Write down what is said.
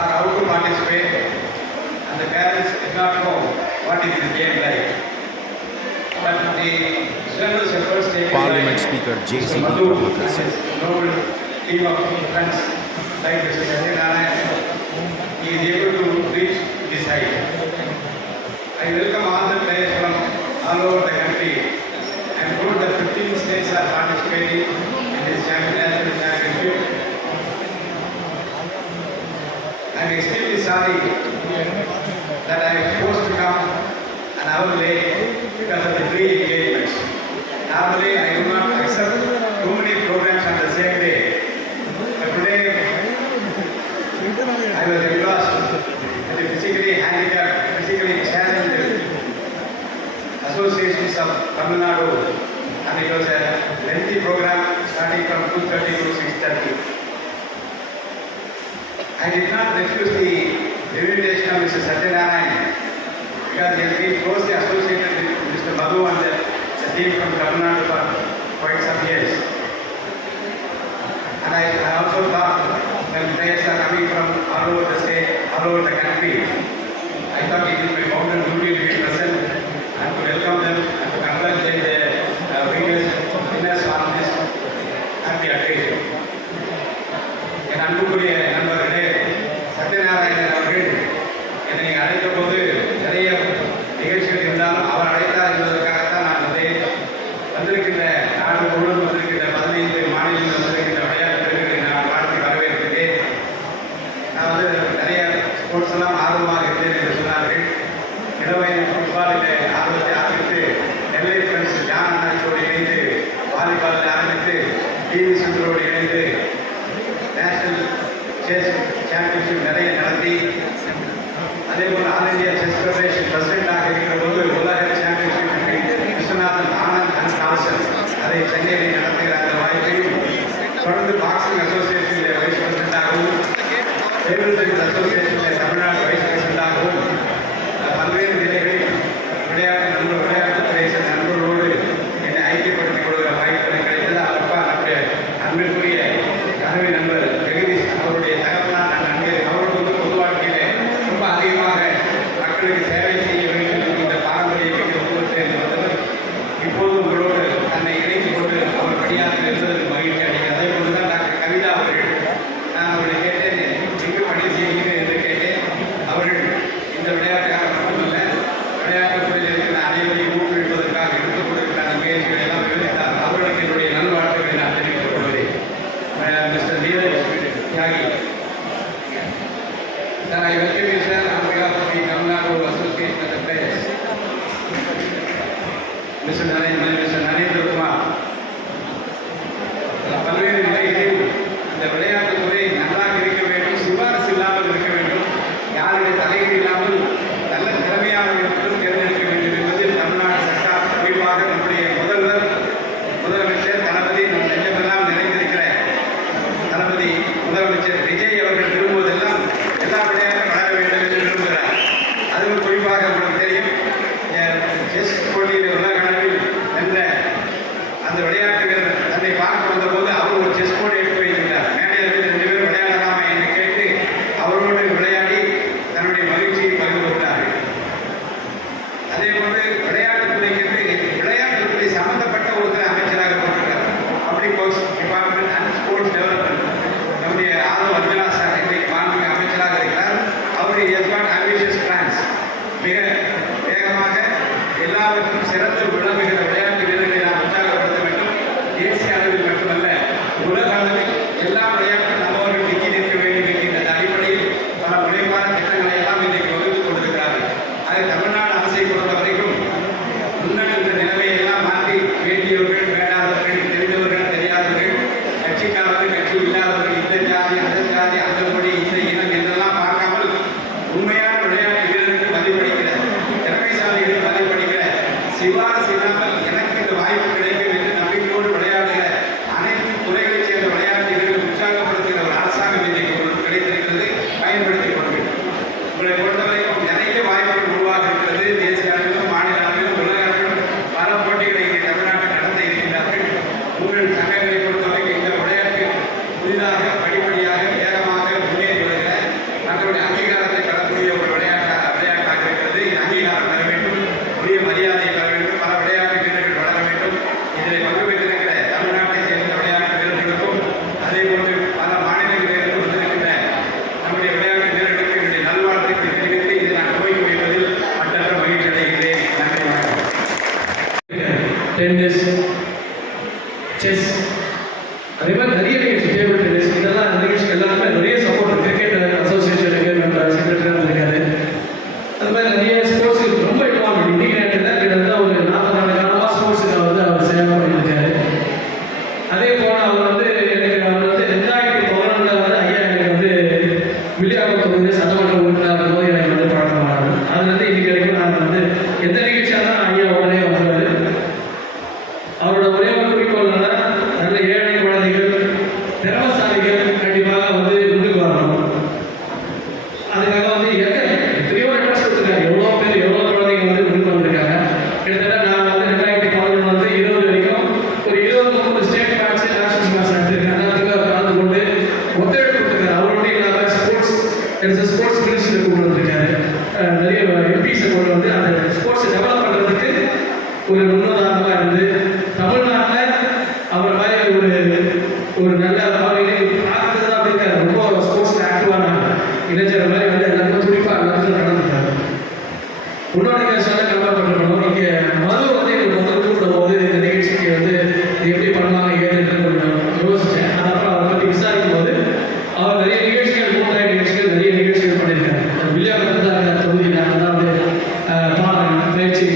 are out to participate, and the parents did not know what is the game like. But the strenuous efforts taken Parliament by Speaker J.C.B. Madhu Prabhakar and said. his noble team of friends like Mr. Satyanarayan, he is able to reach this height. I welcome all the players from all over the country. I am told that 15 states are participating in this national championship. I am extremely sorry that I was forced to come an hour late because of the three engagements. Normally, I do not accept too many programs on the same day. But today, I was exhausted with the physically handicapped, physically challenged associations of Tamil Nadu, and it was a lengthy program starting from 2:30 to 6:30. I did not refuse the invitation of Mr. Satyanarayan because he has been closely associated with Mr. Madhu and the team from Tamil Nadu for quite some years. And I also thought when players are coming from all over the state, all over the country, I thought it is my bounden duty to be present and to welcome them and to congratulate the winners on this happy occasion. என் அன்புக்குரிய நண்பர்களே, சத்யநாராயணன் அவர்கள் என்னை அழைத்த போது நிறைய நிகழ்ச்சிகள் இருந்தாலும் அவர் அழைத்தார் என்பதற்காகத்தான் நான் வந்திருக்கின்ற நாடு முழுவதும் வந்திருக்கின்ற 15 மாநிலங்கள் வந்திருக்கின்ற விளையாட்டு வீரர்களை நான் வாழ்த்து வரவேற்கிறேன். நான் நிறைய ஸ்போர்ட்ஸ் எல்லாம் ஆர்வமாக இருந்தேன் என்று சொன்னார்கள். இளவயது ஃபுட்பாலில் ஆர்வத்தை ஆரம்பித்து நெல்லை ஃப்ரெண்ட்ஸ் ஜான் அண்ணாச்சோடு இணைந்து வாலிபாலில் ஆரம்பித்து டிவி சுந்தரோடு இணைந்து நேஷனல் செஸ் சாம்பியன்ஷிப் நிறைய நடத்தி அதேபோல் ஆல் இந்தியா செஸ் ஃபெடரேஷன் பிரசிடென்டாக இருக்கிற போது உலக championship Viswanathan Anand and Carlsen அதை சென்னையில் நடத்துகிற அந்த வாய்ப்பையும் தொடர்ந்து பாக்ஸிங் அசோசியேஷனில் வைஸ் பிரசிடென்டாகவும் டேபிள் டென்னிஸ் அசோசியேஷனில் தமிழ்நாடு வைஸ் பிரசிடென்டாகவும் பல்வேறு நிலைகளில் விளையாட்டுத்துறை நண்பர்களோடு என்னை ஐக்கியப்படுத்திக் கொள்கிற வாய்ப்பு கிடைத்தது. அப்பா நம்முடைய அன்பிற்குரிய கனவி நண்பர் ஜெகதீஷ் அவருடைய தகப்பனார் நான் நண்பர் அவர்களுக்கு பொது வாழ்க்கையிலே ரொம்ப அதிகமாக மக்களுக்கு சேவை செய்ய வேண்டும் இந்த பாரம்பரிய குடும்பத்தில் வந்தவர் இப்போது உங்களோடு தன்னை இணைத்துக் கொண்டு அவர் பணியாற்ற இருந்ததற்கு மகிழ்ச்சி அடைகிறது. அதே போலதான் டாக்டர் கவிதா அவர்கள், நான் அவர்களை கேட்டேன் எங்கு பணி செய்கிறீர்கள் என்று கேட்டேன். அவர்கள் இந்த விளையாட்டுக்காக மட்டுமல்ல விளையாட்டுத்துறையில் இருக்கிற அனைவரையும் ஊக்குவிப்பதற்காக எடுத்துக் கொண்டிருக்கிற அந்த முயற்சிகளை எல்லாம் விவரித்தார். அவர்களுக்கு என்னுடைய நல்வாழ்த்துக்களை நான் தெரிவித்துக் கொள்கிறேன். மிஸ்டர் நீரஜ் தியாகி, Sir, I welcome you, sir, on behalf of the Tamil Nadu Association of the Players. Mr. Narendra Kumar, பல்வேறு நிலைகளில் இந்த விளையாட்டுத்துறை நன்றாக இருக்க வேண்டும், சிபாரிசு இல்லாமல் இருக்க வேண்டும், யாருடைய தலையீடு இல்லாமல் நல்ல திறமையானவர்கள் மட்டும் தேர்ந்தெடுக்க வேண்டும் என்பதில் தமிழ்நாடு சர்க்கார் குறிப்பாக நம்முடைய முதலமைச்சர் தளபதி நம் நெஞ்சமெல்லாம் நிறைந்திருக்கிற தளபதி முதலமைச்சர் விஜய் அவர்கள் விரும்புவதெல்லாம் எல்லா விளையாட்டும் வளர வேண்டும் என்று விரும்புகிறார். அதுவும் குறிப்பாக உங்களுக்கு தெரியும், செஸ் போட்டியில் உலக அளவில் என்ற அந்த விளையாட்டு வீரர் தன்னை பார்க்க வந்த போது அவர் ஒரு செஸ் போர்டு எடுத்து வைத்திருந்தார். மேடையில் 2 பேர் விளையாடலாமா என்று கேட்டு அவரோடு விளையாடி தன்னுடைய மகிழ்ச்சியை பகிர்ந்து கொண்டார்கள். அதே போன்று விளையாட்டுத்துறைக்கு விளையாட்டுத்துறை சம்பந்தப்பட்ட ஒருத்தர் அமைச்சராக போட்டிருக்கிறார். Public works department and sports development நம்முடைய ஆதவ் அர்ஜுனா சார் இன்றைக்கு மாண்புமிகு அமைச்சராக இருக்கிறார். அவருடைய ஆம்பிஷியஸ் பிளான்ஸ் மிக வேகமாக எல்லாவற்றும் சிறந்து விளங்குகிற விளையாட்டு வீரர்களை நாம் உற்சாகப்படுத்த வேண்டும். தேசிய அளவில் மட்டுமல்ல, உலக அளவில் எல்லா விளையாட்டும் நம்மவர்கள் திக்கி நிற்க வேண்டும் என்கின்ற அடிப்படையில் பல முனைப்பான திட்டங்களை எல்லாம் இன்றைக்கு வகுத்துக் கொண்டிருக்கிறார்கள். அது தமிழ்நாடு அரசை பொறுத்த வரைக்கும் டென்னிஸ், செஸ், அதே மாதிரி நிறைய நிகழ்ச்சி, டேபிள் டென்னிஸ், இதெல்லாம் நிகழ்ச்சி எல்லாருமே நிறைய சப்போர்ட். கிரிக்கெட் அசோசியேஷனுக்கு நம்ம செக்ரட்டரியாக இருக்காரு. அது மாதிரி நிறைய ஸ்போர்ட்ஸுக்கு ரொம்ப இன்வால்வ். இன்னைக்கு நேரத்தில் கிட்டத்தட்ட ஒரு 40 காலமாக ஸ்போர்ட்ஸுக்கு வந்து அவர் சேவை பண்ணியிருக்காரு. அதே போல் அவர் வந்து எனக்கு அவர் வந்து 2011 வந்து ஐயா எனக்கு வந்து விளையாட்டு தொகுதியில் சட்டமன்ற உறுப்பினர் இருக்கும்போது எனக்கு வந்து பழக்கமானது. அது வந்து இன்னைக்கு வரைக்கும் நான் வந்து எந்த நிகழ்ச்சியாக தான் ஐயா உடனே வருவார். அவரோட ஒரே ஒரு குறிக்கோள் என்னன்னா, நல்ல ஏழை குழந்தைகள், திறமசாலிகள் கண்டிப்பாக வந்து முன்னுக்கு வரணும். அதுக்காக வந்து எத்தனையோ லெட்டர்ஸ் கொடுத்துருக்காங்க. எவ்வளோ பேர் எவ்வளோ குழந்தைங்க வந்து முன்னுக்கு வந்திருக்காங்க. கிட்டத்தட்ட நான் வந்து 2011 வந்து 20 வரைக்கும் ஒரு 20-30 ஸ்டேட் மேட்ச், நேஷனல் மேட்ச் நடத்திருக்கேன். எல்லாத்துக்கும் கலந்து கொண்டு ஒத்துழைப்பு கொடுத்துருக்காரு. அவருடைய இல்லாமல் ஸ்போர்ட்ஸ் மினிஸ்டரை கொண்டு வந்திருக்காரு. நிறைய எம்பிஸை கொண்டு வந்து அந்த ஸ்போர்ட்ஸை டெவலப் பண்ணுறதுக்கு ஒரு முன்னுதாரணமாக இருந்து தமிழ்நாட்டில் அவர் மாதிரி ஒரு நல்ல பார்க்கறது தான் அப்படி இருக்காரு. ரொம்ப ஸ்போர்ட்ஸில் ஆக்டிவான இளைஞர் மாதிரி வந்து எல்லாருக்கும் துடிப்பாக எல்லாத்துக்கும் நடந்துட்டாரு. இன்னொன்று சொல்ல கவலைப்பட்டிருக்கணும். இங்கே மது வந்து எங்களுக்கு முதல் கூப்பிடும் போது இந்த நிகழ்ச்சிக்கு வந்து இது எப்படி பண்ணுவாங்க ஏதுன்னு கொஞ்சம் யோசித்தேன். அதுக்கப்புறம் அவரை பற்றி விசாரிக்கும் போது அவர் நிறைய நிகழ்ச்சிகள், 3 நிகழ்ச்சிகள், நிறைய நிகழ்ச்சிகள் பண்ணியிருக்காரு. விளையாட்டு தான் தொகுதியில் தான் வந்து பாடம் பயிற்சி